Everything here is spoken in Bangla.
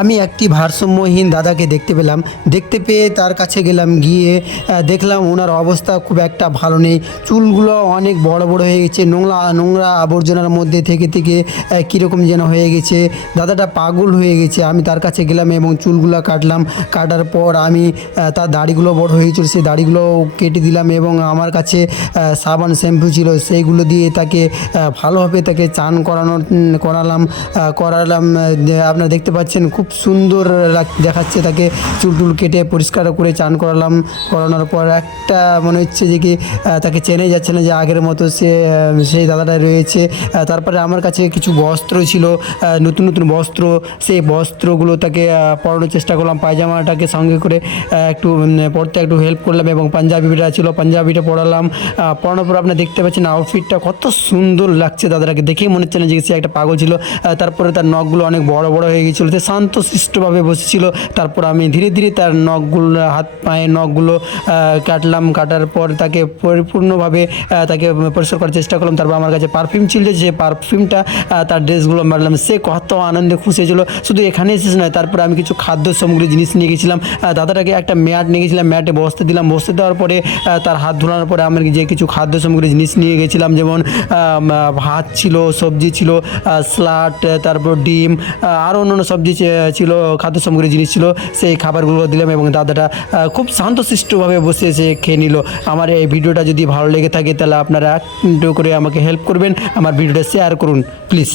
আমি একটি ভারসাম্যহীন দাদাকে দেখতে পেলাম। দেখতে পেয়ে তার কাছে গেলাম, গিয়ে দেখলাম ওনার অবস্থা খুব একটা ভালো নেই। চুলগুলো অনেক বড় বড় হয়ে গেছে, নোংরা নোংরা আবর্জনার মধ্যে থেকে থেকে কীরকম যেন হয়ে গেছে। দাদাটা পাগল হয়ে গেছে। আমি তার কাছে গেলাম এবং চুলগুলো কাটলাম। কাটার পর আমি তার দাড়িগুলো বড় হয়ে গেছিলো, সেই দাড়িগুলো কেটে দিলাম এবং আমার কাছে সাবান শ্যাম্পু ছিল, সেইগুলো দিয়ে তাকে ভালোভাবে তাকে চান করালাম। আপনারা দেখতে পাচ্ছেন খুব সুন্দর দেখাচ্ছে তাকে। চুল টুল কেটে পরিষ্কার করে চান করানোর পর একটা মনে হচ্ছে যে কি তাকে চেনাই যাচ্ছে না যে আগের মতো সেই দাদাটা রয়েছে। তারপরে আমার কাছে কিছু বস্ত্র ছিল, নতুন নতুন বস্ত্র। সেই বস্ত্রগুলো তাকে পরানোর চেষ্টা করলাম। পায়জামাটাকে সঙ্গে করে একটু পরতে একটু হেল্প করলাম এবং পাঞ্জাবিটা ছিল, পাঞ্জাবিটা পরালাম। পরানোর পর আপনারা দেখতে পাচ্ছেন আউটফিটটা কত সুন্দর লাগছে। দাদাটাকে দেখেই মনে হচ্ছে না যে সে একটা পাগল ছিল। তারপরে তার নখগুলো অনেক বড় বড় হয়ে গিয়েছিলো, সে শান্তশিষ্টভাবে বসেছিল। তারপর আমি ধীরে ধীরে তার নখগুলো, হাত পায়ের নখগুলো কাটলাম। কাটার পর তাকে পরিপূর্ণভাবে তাকে পরিষ্কার করার চেষ্টা করলাম। তারপর আমার কাছে পারফিউম ছিল, যে পারফিউমটা তার ড্রেসগুলো মারলাম। সে কত আনন্দে খুশি হয়েছিল। শুধু এখানেই শেষ নয়, তারপরে আমি কিছু খাদ্য সামগ্রী জিনিস নিয়ে গেছিলাম। দাদাটাকে একটা ম্যাট নিয়ে গেছিলাম, ম্যাটে বসতে দিলাম। বসতে দেওয়ার পরে তার হাত ধোয়ানোর পরে আমি যে কিছু খাদ্য সামগ্রী জিনিস নিয়ে গেছিলাম, যেমন ভাত ছিল, সবজি ছিল, স্যালাড, তারপর ডিম, আরও অন্যান্য সবজি ছিল, খাদ্য সামগ্রী জিনিস ছিল। সেই খাবারগুলো দিলাম এবং দাদাটা খুব শান্তশিষ্টভাবে বসে এসে খেয়ে নিল। আমার এই ভিডিওটা যদি ভালো লেগে থাকে তাহলে আপনারা একটু করে আমাকে হেল্প করবেন, আমার ভিডিওটা শেয়ার করুন প্লিজ।